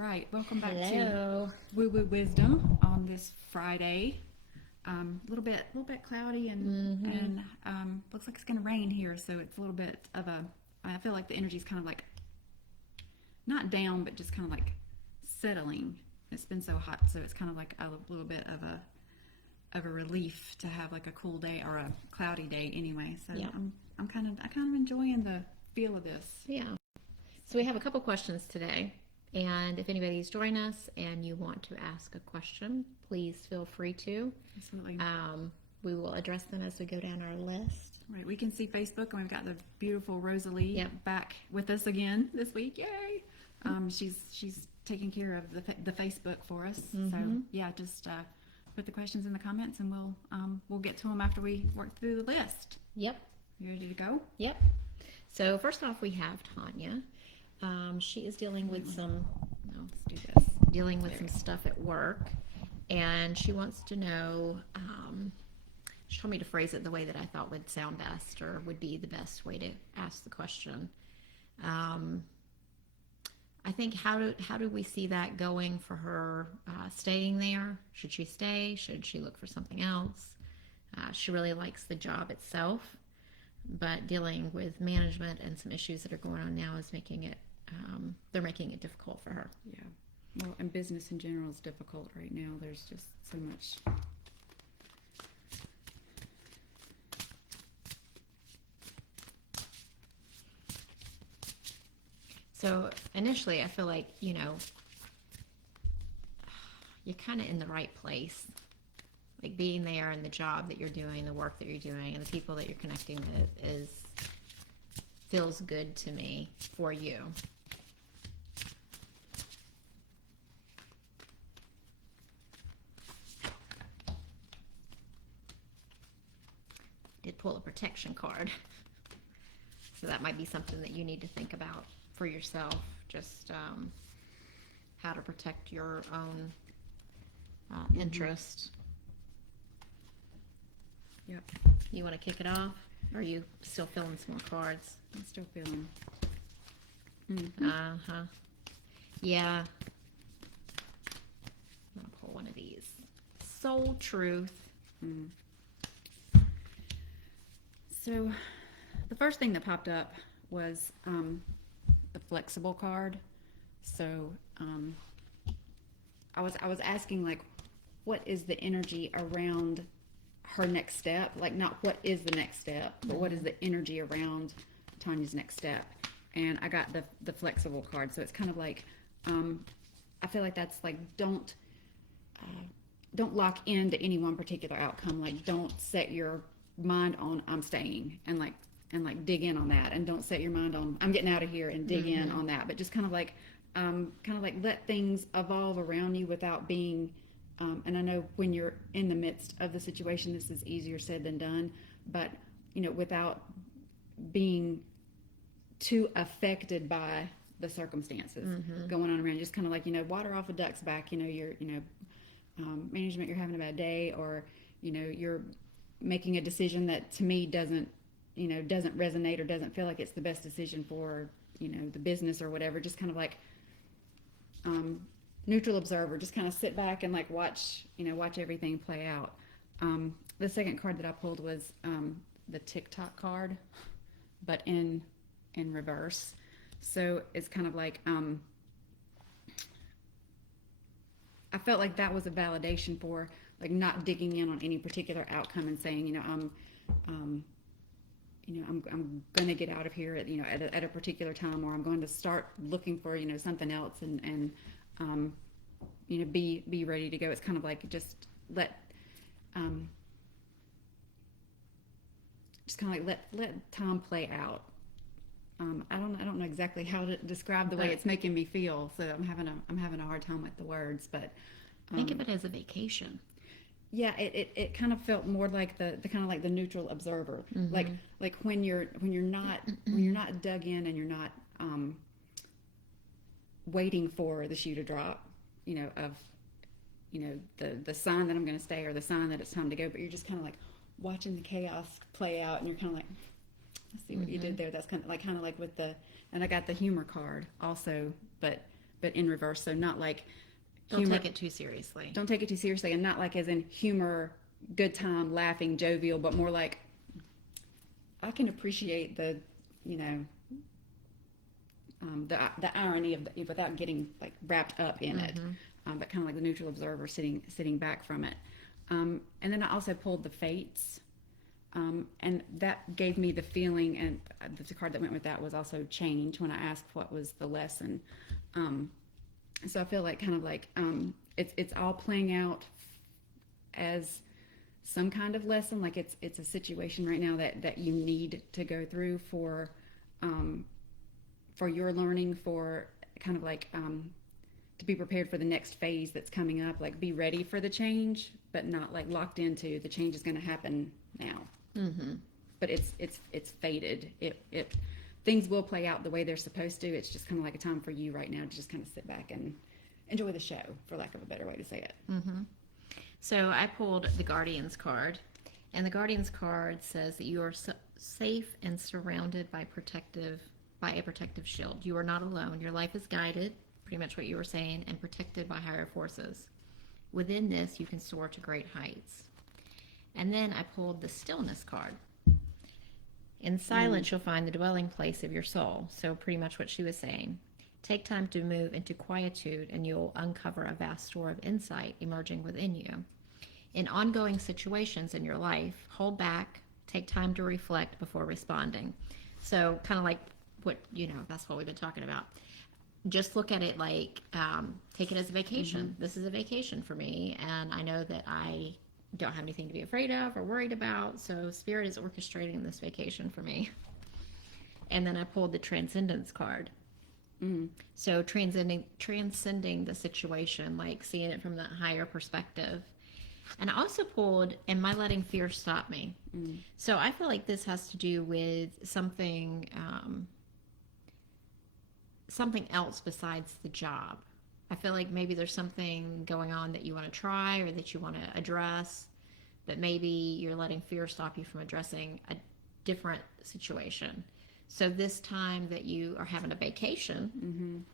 right. Welcome back Hello. to Woo Woo Wisdom on this Friday. A little bit cloudy and looks like it's going to rain here, so it's a little bit of a. I feel like the energy's kind of like not down, but just kind of like settling. It's been so hot, so it's kind of like a little bit of a relief to have like a cool day or a cloudy day anyway. So Yeah. I'm kind of enjoying the feel of this. Yeah. So we have a couple questions today. And if anybody's joined us and you want to ask a question, please feel free to. Absolutely. We will address them as we go down our list. Right, we can see Facebook, and we've got the beautiful Rosalie Yep. back with us again this week. Yay! She's taking care of the Facebook for us. So yeah, just put the questions in the comments, and we'll get to them after we work through the list. Yep. You ready to go? Yep. So first off, we have Tonya. She is dealing with some. No, let's do this. Dealing with some stuff at work, and she wants to know. She told me to phrase it the way that I thought would sound best, or would be the best way to ask the question. I think how do we see that going for her staying there? Should she stay? Should she look for something else? She really likes the job itself, but dealing with management and some issues that are going on now is making it they're making it difficult for her. Yeah. Well, and business in general is difficult right now. There's just so much. So initially, I feel like, you're kind of in the right place. Like being there and the job that you're doing, the work that you're doing, and the people that you're connecting with feels good to me for you. Did pull a protection card. So that might be something that you need to think about for yourself, just how to protect your own interest. Yep. You want to kick it off? Or are you still feeling some more cards? I'm still feeling. Uh-huh. Yeah. I'm going to pull one of these. Soul Truth. So, the first thing that popped up was the flexible card. So, I was asking, like, what is the energy around her next step? Like, not what is the next step, but what is the energy around Tonya's next step? And I got the flexible card. So it's kind of like, I feel like that's like, don't lock into any one particular outcome. Like, don't set your mind on I'm staying and like dig in on that, and don't set your mind on I'm getting out of here and dig in on that, but just kind of like let things evolve around you without being and I know when you're in the midst of the situation, this is easier said than done, but without being too affected by the circumstances going on around, just kind of like water off a duck's back. You're management, you're having a bad day, or you're making a decision that to me doesn't resonate or doesn't feel like it's the best decision for the business or whatever. Just kind of like neutral observer, just kind of sit back and like watch everything play out. The second card that I pulled was the TikTok card, but in reverse. So it's kind of like I felt like that was a validation for like not digging in on any particular outcome and saying, I'm going to get out of here at a particular time, or I'm going to start looking for something else and be ready to go. It's kind of like just let time play out. I don't know exactly how to describe the way it's making me feel, so I'm having a hard time with the words, but Think of it as a vacation. Yeah, it kind of felt more like the kind of like the neutral observer, like when you're not dug in and you're not waiting for the shoe to drop, of the sign that I'm going to stay or the sign that it's time to go, but you're just kind of like watching the chaos play out, and you're kind of like, I see what you did there. That's kind of like with and I got the humor card also, but but in reverse. So not like Don't humor. take it too seriously. Don't take it too seriously, and not like as in humor, good time, laughing, jovial, but more like I can appreciate the, you know, the irony of the, without getting like wrapped up in it, but kind of like the neutral observer sitting back from it. And then I also pulled the fates, and that gave me the feeling, and the card that went with that was also change when I asked what was the lesson. So I feel like kind of like it's all playing out as some kind of lesson, like it's a situation right now that you need to go through for your learning, for kind of like to be prepared for the next phase that's coming up, like be ready for the change, but not like locked into the change is going to happen now. But it's fated. It things will play out the way they're supposed to. It's just kind of like a time for you right now to just kind of sit back and enjoy the show, for lack of a better way to say it. So I pulled the Guardians card, and the Guardians card says that you are safe and surrounded by a protective shield. You are not alone. Your life is guided, pretty much what you were saying, and protected by higher forces. Within this, you can soar to great heights. And then I pulled the Stillness card. In silence, you'll find the dwelling place of your soul. So pretty much what she was saying. Take time to move into quietude, and you'll uncover a vast store of insight emerging within you. In ongoing situations in your life, hold back, take time to reflect before responding. So kind of like what, that's what we've been talking about. Just look at it like, take it as a vacation. This is a vacation for me, and I know that I don't have anything to be afraid of or worried about, so Spirit is orchestrating this vacation for me. And then I pulled the Transcendence card. So transcending the situation, like seeing it from that higher perspective. And I also pulled, am I letting fear stop me? So I feel like this has to do with something else besides the job. I feel like maybe there's something going on that you want to try or that you want to address, but maybe you're letting fear stop you from addressing a different situation. So this time that you are having a vacation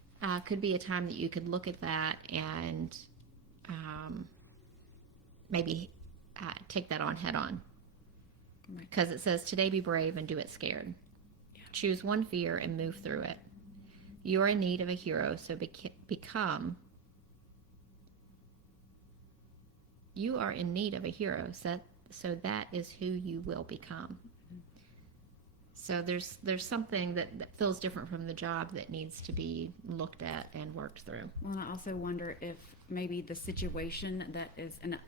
could be a time that you could look at that and maybe take that on head on. Because it says, today be brave and do it scared. Yeah. Choose one fear and move through it. You are in need of a hero, so become. You are in need of a hero, so that is who you will become. So there's something that feels different from the job that needs to be looked at and worked through. Well, and I also wonder if maybe the situation that is, and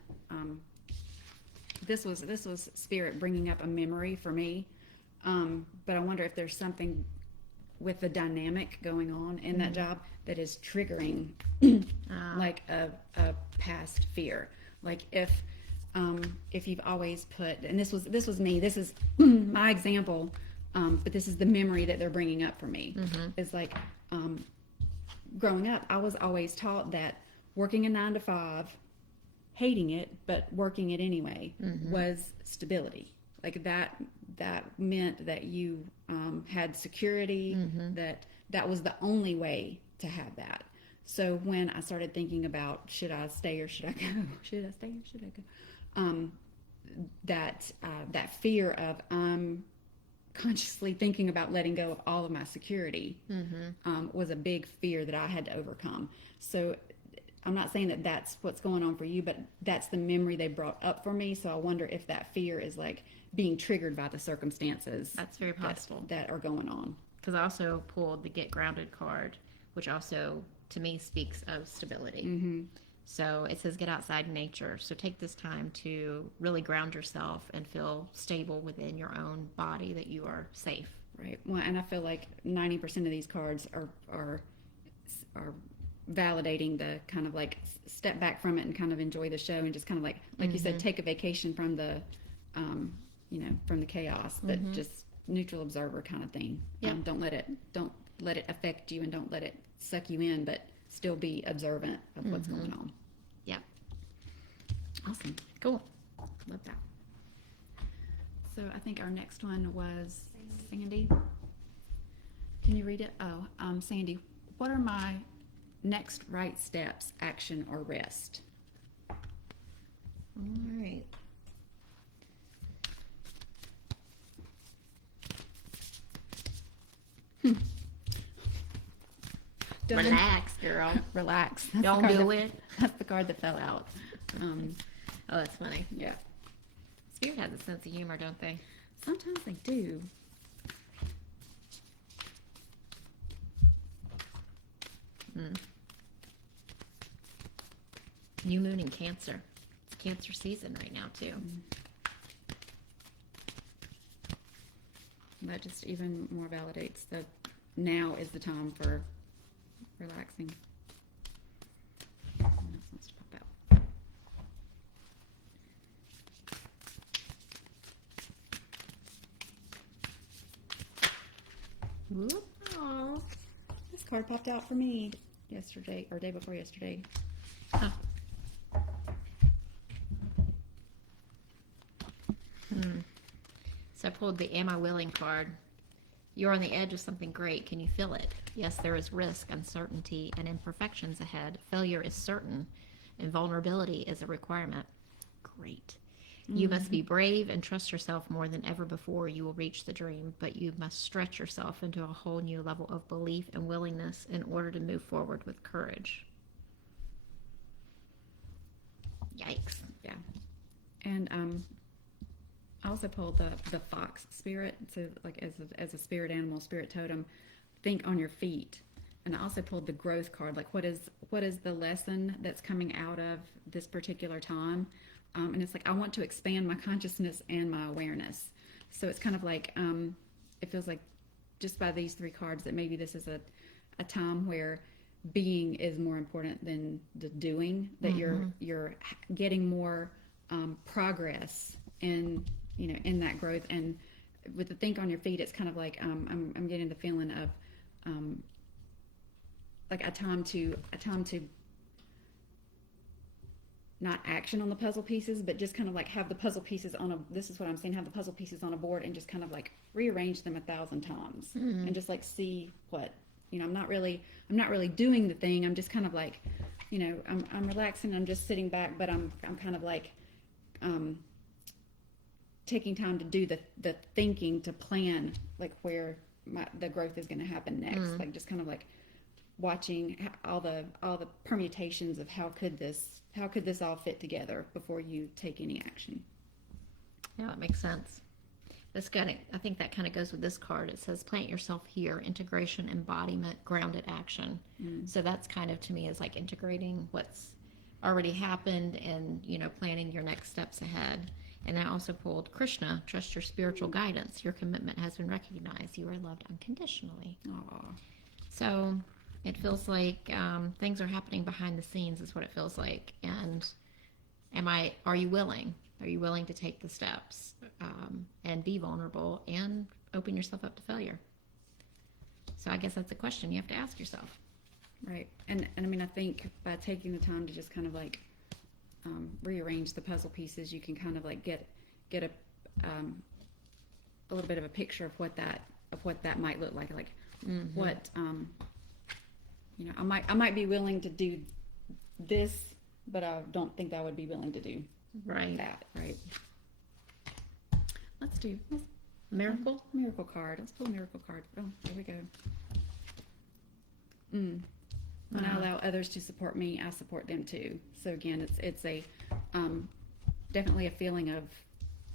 this was Spirit bringing up a memory for me, but I wonder if there's something with the dynamic going on in that job that is triggering like a past fear. Like if you've always put, and this was me, this is my example, but this is the memory that they're bringing up for me. It's like growing up, I was always taught that working a 9 to 5, hating it but working it anyway, was stability. Like that meant that you had security, that was the only way to have that. So when I started thinking about, should I stay or should I go? Should I stay or should I go? That fear of consciously thinking about letting go of all of my security was a big fear that I had to overcome. So I'm not saying that that's what's going on for you, but that's the memory they brought up for me. So I wonder if that fear is like being triggered by the circumstances. That's very possible. That are going on. Because I also pulled the Get Grounded card, which also, to me, speaks of stability. So it says get outside nature. So take this time to really ground yourself and feel stable within your own body, that you are safe. Right. Well, and I feel like 90% of these cards are validating the kind of like step back from it and kind of enjoy the show and just kind of like you said, take a vacation from the from the chaos, but just neutral observer kind of thing. Don't let it affect you, and don't let it suck you in, but still be observant of what's going on. Yep. Awesome. Cool. Love that. So I think our next one was Sandy. Can you read it? Oh, Sandy, what are my next right steps, action, or rest. All right. Done. Relax, girl. Relax. That's Don't the card do that- it. That's the card that fell out. Oh, that's funny. Yeah. Spirit has a sense of humor, don't they? Sometimes they do. New moon in Cancer. It's Cancer season right now, too. That just even more validates that now is the time for relaxing. What else wants to pop out? Oh. This card popped out for me yesterday, or day before yesterday. Huh. So I pulled the Am I Willing card. You're on the edge of something great. Can you feel it? Yes, there is risk, uncertainty, and imperfections ahead. Failure is certain, and vulnerability is a requirement. Great. You must be brave and trust yourself more than ever before. You will reach the dream, but you must stretch yourself into a whole new level of belief and willingness in order to move forward with courage. Yikes. Yeah. And I also pulled the fox spirit. So like as a spirit animal, spirit totem, think on your feet. And I also pulled the growth card. Like what is the lesson that's coming out of this particular time? And it's like I want to expand my consciousness and my awareness. So it's kind of like it feels like just by these three cards that maybe this is a time where being is more important than the doing. That you're getting more progress in in that growth. And with the think on your feet, it's kind of like I'm getting the feeling of like a time to not action on the puzzle pieces, but just kind of like have the puzzle pieces this is what I'm saying, have the puzzle pieces on a board and just kind of like rearrange them 1,000 times and just like see what, I'm not really doing the thing. I'm just kind of like, I'm relaxing. I'm just sitting back, but I'm kind of like, taking time to do the thinking to plan like where the growth is going to happen next. Like just kind of like watching all the permutations of how could this all fit together before you take any action. Yeah, that makes sense. I think that kind of goes with this card. It says plant yourself here, integration, embodiment, grounded action. So that's kind of to me is like integrating what's already happened and planning your next steps ahead. And I also pulled Krishna, trust your spiritual guidance. Your commitment has been recognized. You are loved unconditionally. Aww. So it feels like things are happening behind the scenes is what it feels like. And are you willing? Are you willing to take the steps and be vulnerable and open yourself up to failure? So I guess that's a question you have to ask yourself. Right. And I mean, I think by taking the time to just kind of like rearrange the puzzle pieces, you can kind of like get a little bit of a picture of what that might look like. Like what I might be willing to do this, but I don't think I would be willing to do that. Right. Let's do Miracle card. Let's pull a miracle card. Oh, there we go. When I allow others to support me, I support them too. So again, it's a definitely a feeling of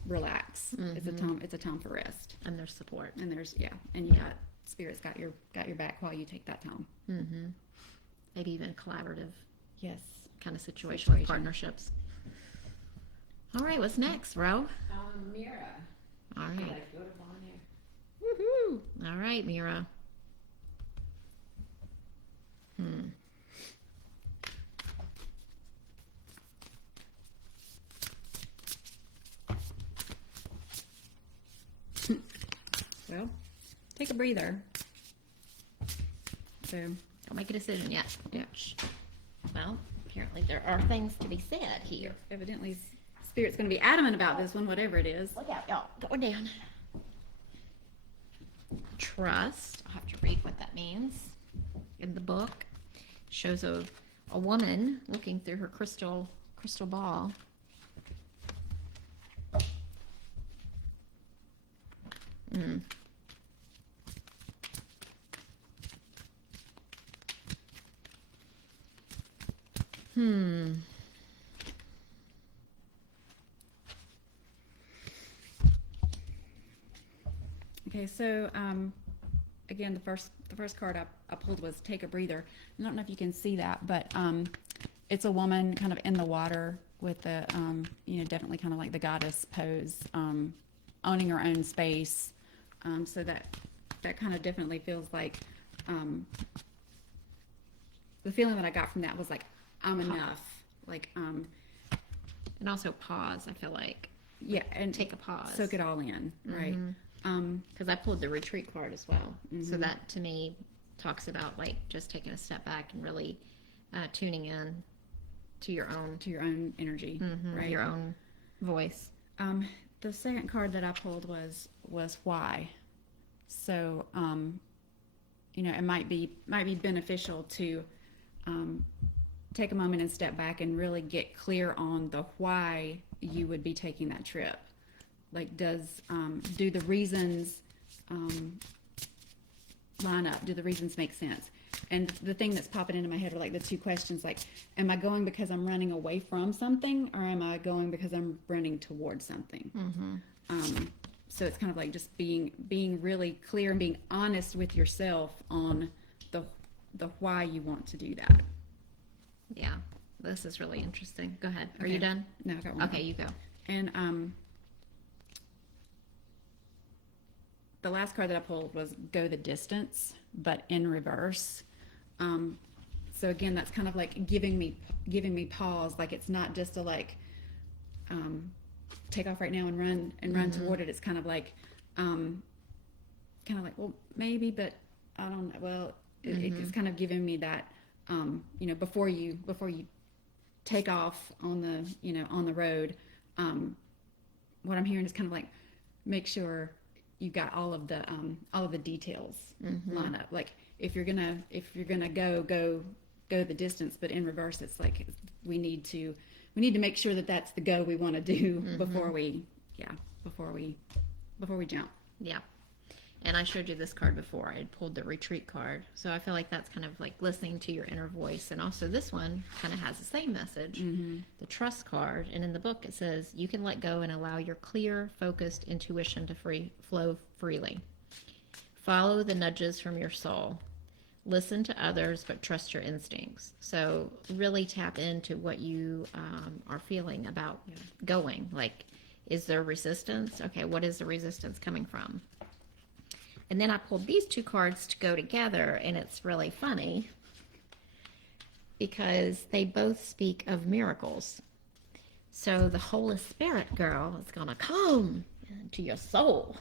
relax. It's a time for rest. And there's support. And and you got spirit's got your back while you take that time. Maybe even a collaborative kind of situation with partnerships. All right, what's next, Ro? Mira. All right. Go to Bonnie. Woohoo! All right, Mira. Well, take a breather. So, Don't make a decision yet. Well, apparently there are things to be said here. evidently, spirit's going to be adamant about this one, whatever it is. Look out, y'all. Going down. Trust. I'll have to read what that means in the book. shows a woman looking through her crystal ball. Okay, so again, the first card I pulled was Take a Breather. I don't know if you can see that, but it's a woman kind of in the water with the definitely kind of like the goddess pose, owning her own space. So that kind of definitely feels like the feeling that I got from that was like I'm enough, like And also pause, I feel like. yeah, and Take a pause. soak it all in, right? Because I pulled the retreat card as well. So that to me talks about like just taking a step back and really tuning in to your own energy, right? Your own voice. The second card that I pulled was Why. So it might be beneficial to take a moment and step back and really get clear on the why you would be taking that trip. Like, do the reasons line up? Do the reasons make sense? And the thing that's popping into my head are like the two questions, like, am I going because I'm running away from something, or am I going because I'm running towards something? So it's kind of like just being really clear and being honest with yourself on the why you want to do that. Yeah, this is really interesting. Go ahead. Are Okay. you done? No, I got one Okay, more. you go. And the last card that I pulled was Go the Distance, but in reverse. So again, that's kind of like giving me pause. Like, it's not just a like take off right now and run toward it. It's kind of like well, maybe, but I don't know. Well, it's kind of giving me that before you take off on the road. What I'm hearing is kind of like, make sure you got all of the details line up. Like, if you're gonna go the distance, but in reverse, it's like we need to make sure that that's the go we want to do before we jump. Yeah. And I showed you this card before. I had pulled the retreat card. So I feel like that's kind of like listening to your inner voice. And also this one kind of has the same message, the trust card. And in the book, it says, you can let go and allow your clear, focused intuition to flow freely. Follow the nudges from your soul. Listen to others, but trust your instincts. So really tap into what you are feeling about going. Like, is there resistance? Okay, what is the resistance coming from? And then I pulled these two cards to go together, and it's really funny because they both speak of miracles. So the Holy Spirit girl is going to come into your soul,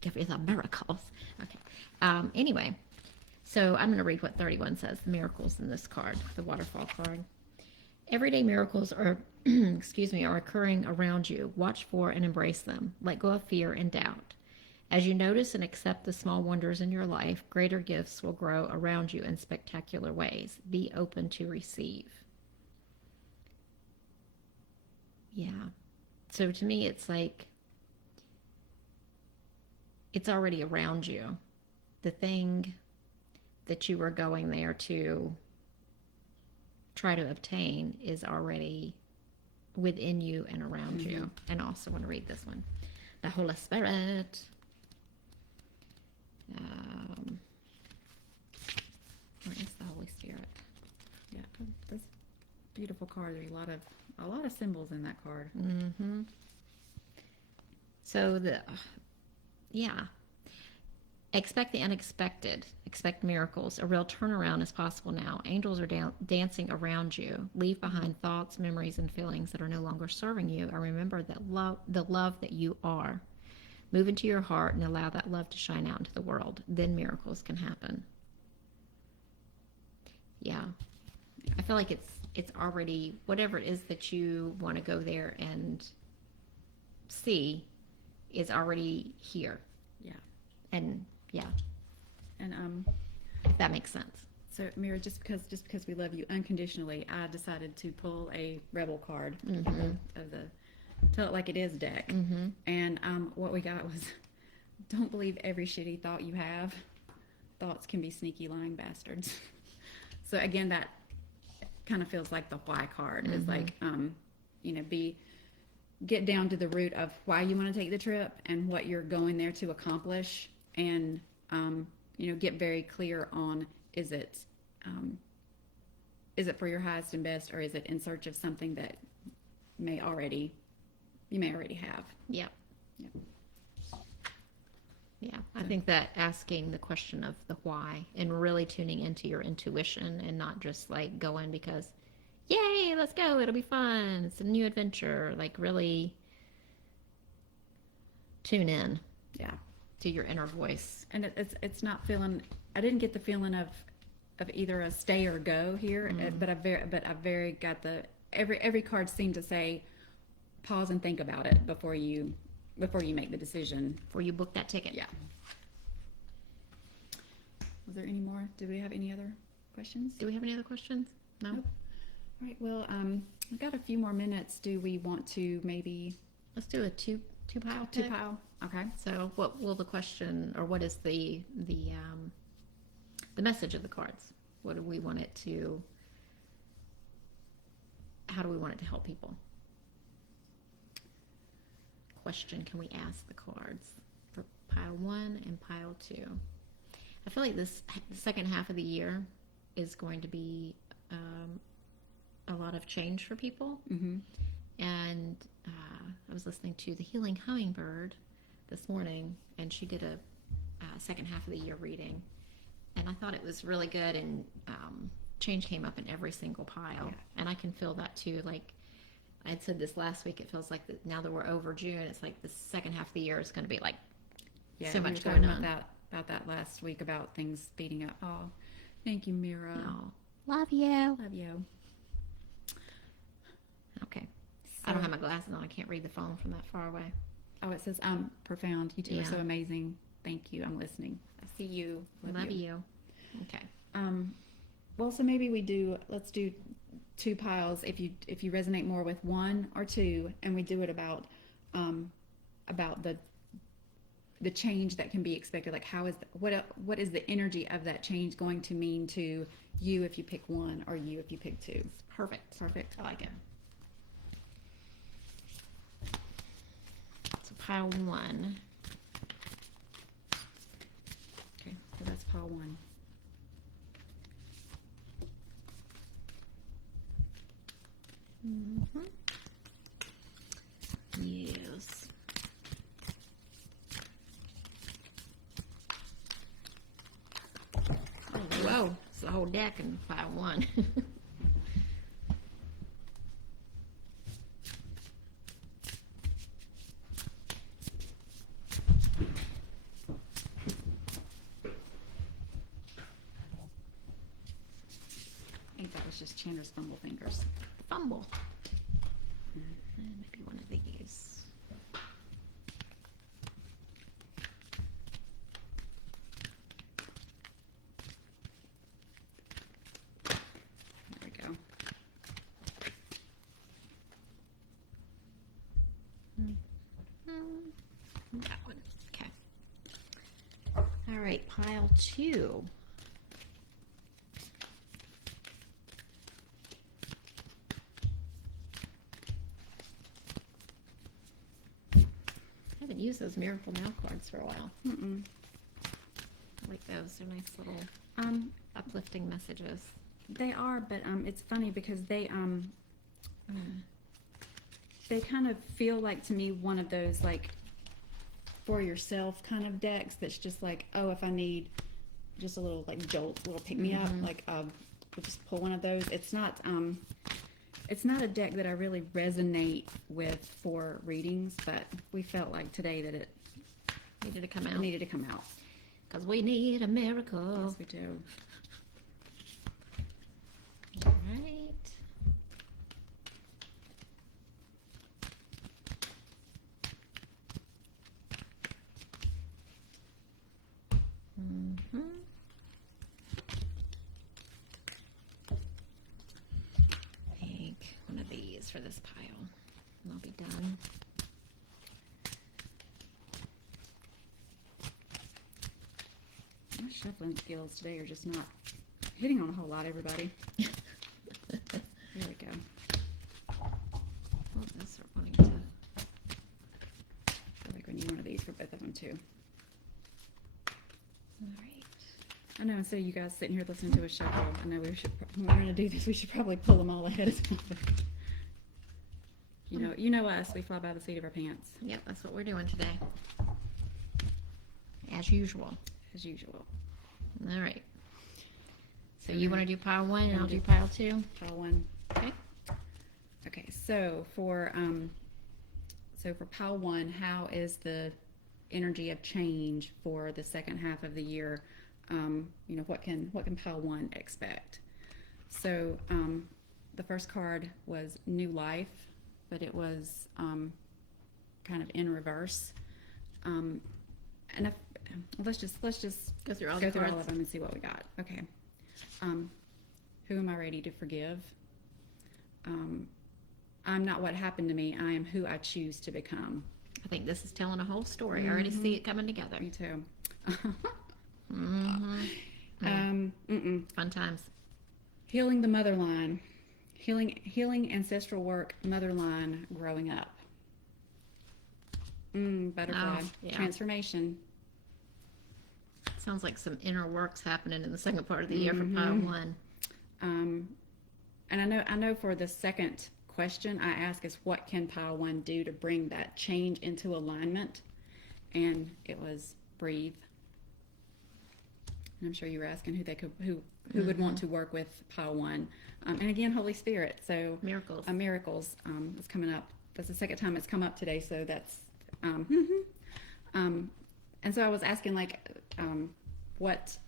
give you the miracles. Okay. Anyway, so I'm going to read what 31 says, the miracles in this card, the waterfall card. Everyday miracles are, are occurring around you. Watch for and embrace them. Let go of fear and doubt. As you notice and accept the small wonders in your life, greater gifts will grow around you in spectacular ways. Be open to receive. Yeah. So to me, it's like, it's already around you. The thing that you were going there to try to obtain is already within you and around you. And I also want to read this one. The Holy Spirit. Where is the Holy Spirit? Yeah, that's a beautiful card. There's a lot of symbols in that card. So expect the unexpected. Expect miracles. A real turnaround is possible now. Angels are dancing around you. Leave behind thoughts, memories, and feelings that are no longer serving you, and remember that the love that you are. Move into your heart and allow that love to shine out into the world. Then miracles can happen. Yeah. I feel like it's already, whatever it is that you want to go there and see is already here. Yeah. And yeah. And if that makes sense. So Mira, just because we love you unconditionally, I decided to pull a rebel card of the Tell It Like It Is deck, and what we got was, don't believe every shitty thought you have. Thoughts can be sneaky, lying bastards. So again, that kind of feels like the why card is like, get down to the root of why you want to take the trip and what you're going there to accomplish, and get very clear on is it for your highest and best, or is it in search of something that you may already have. Yep. Yeah, I think that asking the question of the why and really tuning into your intuition and not just like going because, yay, let's go, it'll be fun, it's a new adventure. Like really tune in. Yeah. To your inner voice. And it's not feeling. I didn't get the feeling of either a stay or go here, but I very got the every card seemed to say pause and think about it before you make the decision. Before you book that ticket. Yeah. Was there any more? Do we have any other questions? Do we have any other questions? No? Nope. All right. Well, I've got a few more minutes. Do we want to maybe... Let's do a two pile Two pick? pile. Okay. So what will the question, or what is the message of the cards? What do we want it to... How do we want it to help people? Question can we ask the cards for pile 1 and pile 2? I feel like this second half of the year is going to be a lot of change for people. And I was listening to the Healing Hummingbird this morning, and she did a second half of the year reading, and I thought it was really good, and change came up in every single pile. And I can feel that too. Like I had said this last week, it feels like now that we're over June, it's like the second half of the year is going to be like so much going on. About that last week about things speeding up. Oh, thank you, Mira. Oh, love you. Love you. Okay. I don't have my glasses on. I can't read the phone from that far away. Oh, it says profound. You two are so amazing. Thank you. I'm listening. I see you. Love you. Okay. Well, so maybe let's do 2 piles if you resonate more with 1 or 2, and we do it about the change that can be expected. Like what is the energy of that change going to mean to you if you pick 1 or you if you pick 2? Perfect. Perfect. I like it. So pile 1. Okay, so that's pile 1. Yes. Oh, whoa. It's the whole deck in pile 1. I think that was just Chandra's fumble fingers. Fumble. And maybe one of these. There we go. That one. Okay. All right, pile 2. I haven't used those Miracle Now cards for a while. I like those. They're nice little uplifting messages. They are, but it's funny because they kind of feel like to me one of those like for yourself kind of decks that's just like, oh, if I need just a little like jolt, a little pick me up, like we'll just pull one of those. It's not a deck that I really resonate with for readings, but we felt like today that it Needed to come it out. needed to come out. Because we need a miracle. Yes, we do. All right. cards for this pile, and I'll be done. My shuffling skills today are just not hitting on a whole lot, everybody. There we go. Oh, those are wanting to. I feel like we need one of these for both of them, too. All right. I know, instead of you guys sitting here listening to a shuffle, I know when we're going to do this, we should probably pull them all ahead of time. You know us, we fly by the seat of our pants. Yep, that's what we're doing today. As usual. As usual. All right. So you want to do pile 1 and I'll do pile 2? Pile 1. Okay. Okay, so for pile 1, how is the energy of change for the second half of the year? What can pile 1 expect? So the first card was New Life, but it was kind of in reverse. And let's just Go through all go the through cards. all of them and see what we got. Okay. Who am I ready to forgive? I'm not what happened to me. I am who I choose to become. I think this is telling a whole story. I already see it coming together. Me too. Fun times. Healing the mother line. Healing ancestral work, mother line, growing up. Butterfly. Oh, yeah. Transformation. Sounds like some inner work's happening in the second part of the year for pile 1. And I know for the second question I ask is what can pile 1 do to bring that change into alignment? And it was breathe. And I'm sure you were asking who would want to work with pile 1. And again, Holy Spirit. So Miracles. Miracles is coming up. That's the second time it's come up today. So that's and so I was asking what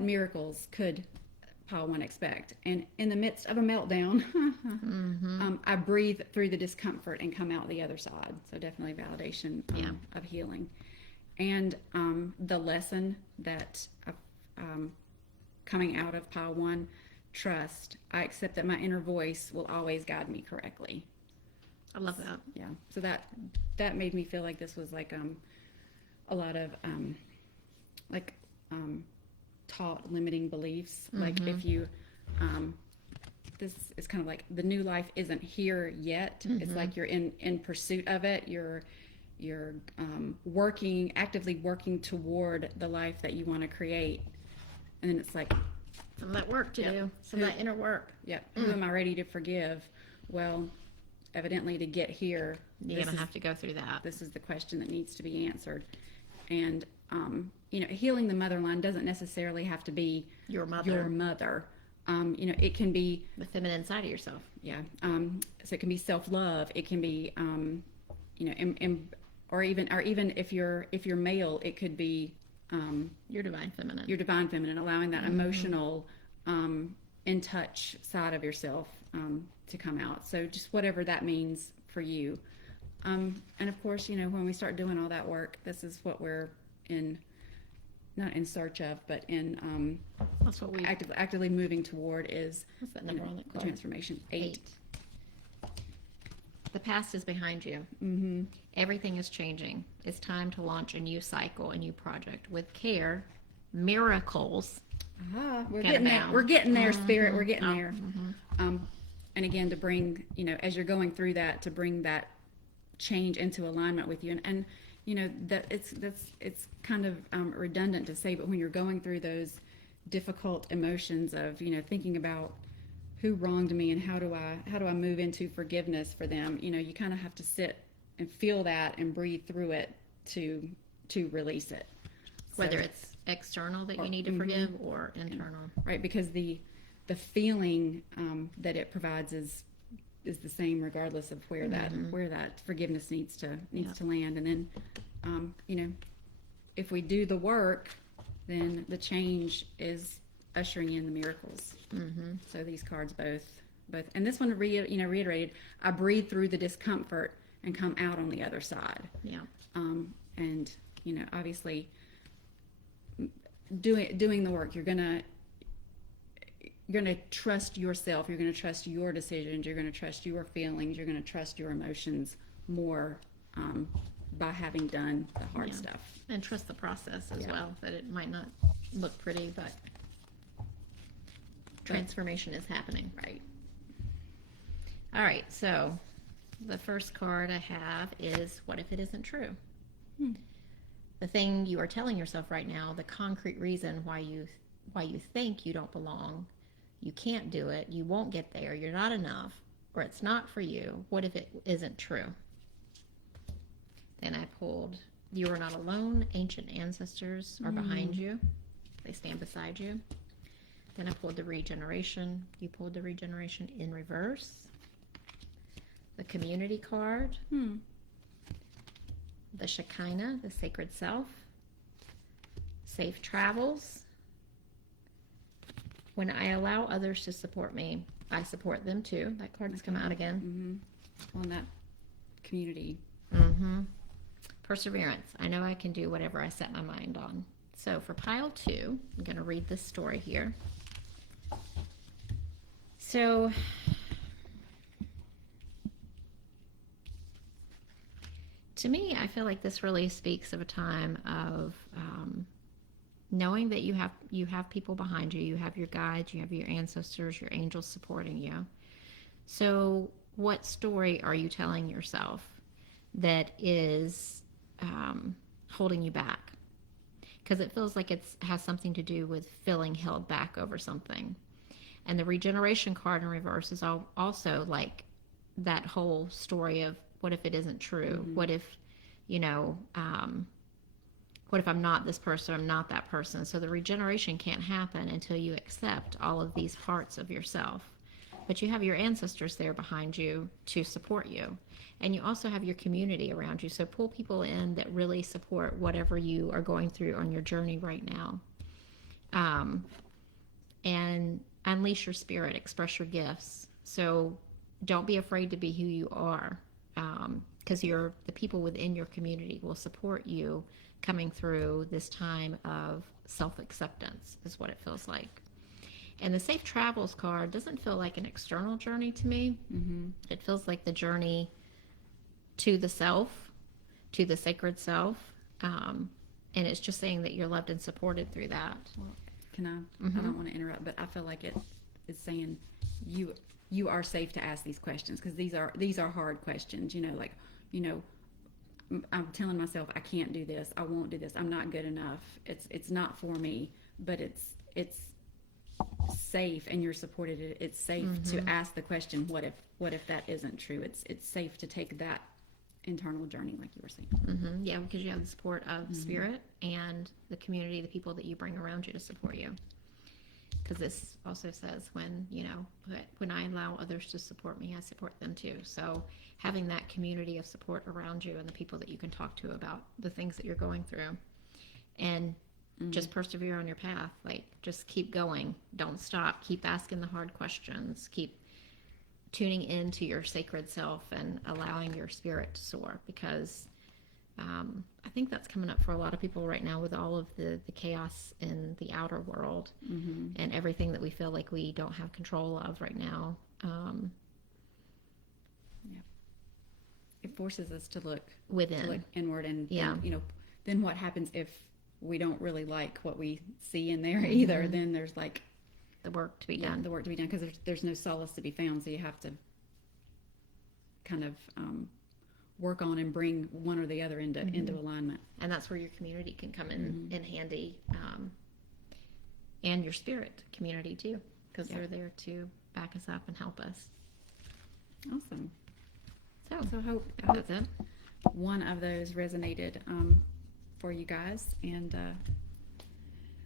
miracles could pile 1 expect? And in the midst of a meltdown, I breathe through the discomfort and come out the other side. So definitely validation of healing. And the lesson that coming out of pile 1, trust. I accept that my inner voice will always guide me correctly. I love that. Yeah. So that made me feel like this was like a lot of taught limiting beliefs. Like if you this is kind of like the new life isn't here yet. It's like you're in pursuit of it. You're actively working toward the life that you want to create. And then it's like Some of that work to do. Some of that inner work. Yep. Who am I ready to forgive? Well, evidently to get here, You're going to have to go through that. this is the question that needs to be answered. And, healing the mother line doesn't necessarily have to be Your mother. your mother. It can be, The feminine side of yourself. yeah. So it can be self-love. It can be, or even if you're male, it could be, Your divine feminine. your divine feminine, allowing that emotional, in touch side of yourself to come out. So just whatever that means for you. And of course, when we start doing all that work, this is what we're not in search of, but in That's what we actively moving toward is What's that number on that the card? transformation. 8. The past is behind you. Mm-hmm. Everything is changing. It's time to launch a new cycle, a new project. With care, miracles. We're Got getting it there. now. We're getting there, Spirit. We're getting Oh, there. And again, to bring, as you're going through that, to bring that change into alignment with you. And that it's kind of redundant to say, but when you're going through those difficult emotions of, thinking about who wronged me and how do I move into forgiveness for them, you kind of have to sit and feel that and breathe through it to release it. Whether it's external that you need to forgive or internal. Right, because the feeling that it provides is the same regardless of where that forgiveness needs to land. And then if we do the work, then the change is ushering in the miracles. So these cards both and this one reiterated, I breathe through the discomfort and come out on the other side. Yeah. And obviously doing the work, you're gonna you're going to trust yourself. You're going to trust your decisions. You're going to trust your feelings. You're going to trust your emotions more by having done the hard stuff. And trust the process as well, that it might not look pretty, but transformation is happening. Right. All right, so the first card I have is, what if it isn't true? The thing you are telling yourself right now, the concrete reason why you think you don't belong, you can't do it, you won't get there, you're not enough, or it's not for you. What if it isn't true? Then I pulled, you are not alone, ancient ancestors are behind you, they stand beside you. Then I pulled the regeneration. You pulled the regeneration in reverse. The community card. The Shekinah, the sacred self. Safe travels. When I allow others to support me, I support them too. That card has come out again. On that community. Perseverance. I know I can do whatever I set my mind on. So for pile 2, I'm going to read this story here. So, to me, I feel like this really speaks of a time of knowing that you have people behind you, you have your guides, you have your ancestors, your angels supporting you. So, what story are you telling yourself that is holding you back? Because it feels like it has something to do with feeling held back over something. And the regeneration card in reverse is also like that whole story of, what if it isn't true? What if, what if I'm not this person, I'm not that person? So the regeneration can't happen until you accept all of these parts of yourself. But you have your ancestors there behind you to support you. And you also have your community around you. So pull people in that really support whatever you are going through on your journey right now. And unleash your spirit, express your gifts. So don't be afraid to be who you are, because the people within your community will support you coming through this time of self-acceptance, is what it feels like. And the safe travels card doesn't feel like an external journey to me. It feels like the journey to the self, to the sacred self, and it's just saying that you're loved and supported through that. Well, can I? I don't want to interrupt, but I feel like it is saying you are safe to ask these questions, because these are hard questions. I'm telling myself I can't do this, I won't do this, I'm not good enough, it's not for me, but it's safe, and you're supported. It's safe to ask the question, what if that isn't true? It's safe to take that internal journey, like you were saying. Yeah, because you have the support of spirit and the community, the people that you bring around you to support you. Because this also says, when I allow others to support me, I support them too. So having that community of support around you and the people that you can talk to about the things that you're going through, and just persevere on your path. Like, just keep going. Don't stop. Keep asking the hard questions. Keep tuning into your sacred self and allowing your spirit to soar, because I think that's coming up for a lot of people right now with all of the chaos in the outer world and everything that we feel like we don't have control of right now. It forces us to look within, to look inward, and then what happens if we don't really like what we see in there either? Then there's like the work to be done. The work to be done, because there's no solace to be found. So you have to kind of work on and bring one or the other into alignment. And that's where your community can come in handy, and your spirit community too, because they're there to back us up and help us. Awesome. So hope that's it. One of those resonated for you guys, and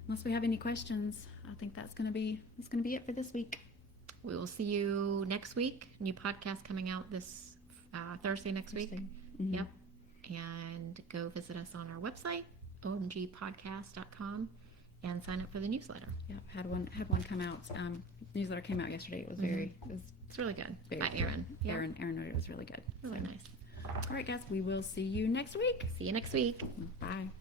unless we have any questions, I think it's gonna be it for this week. We will see you next week. New podcast coming out this Thursday next week. Yep. And go visit us on our website, omgpodcast.com, and sign up for the newsletter. Yep. Had one come out. Newsletter came out yesterday. It was it's really good. By Aaron. Yep. Aaron wrote it. It was really good. Really nice. All right, guys. We will see you next week. See you next week. Bye.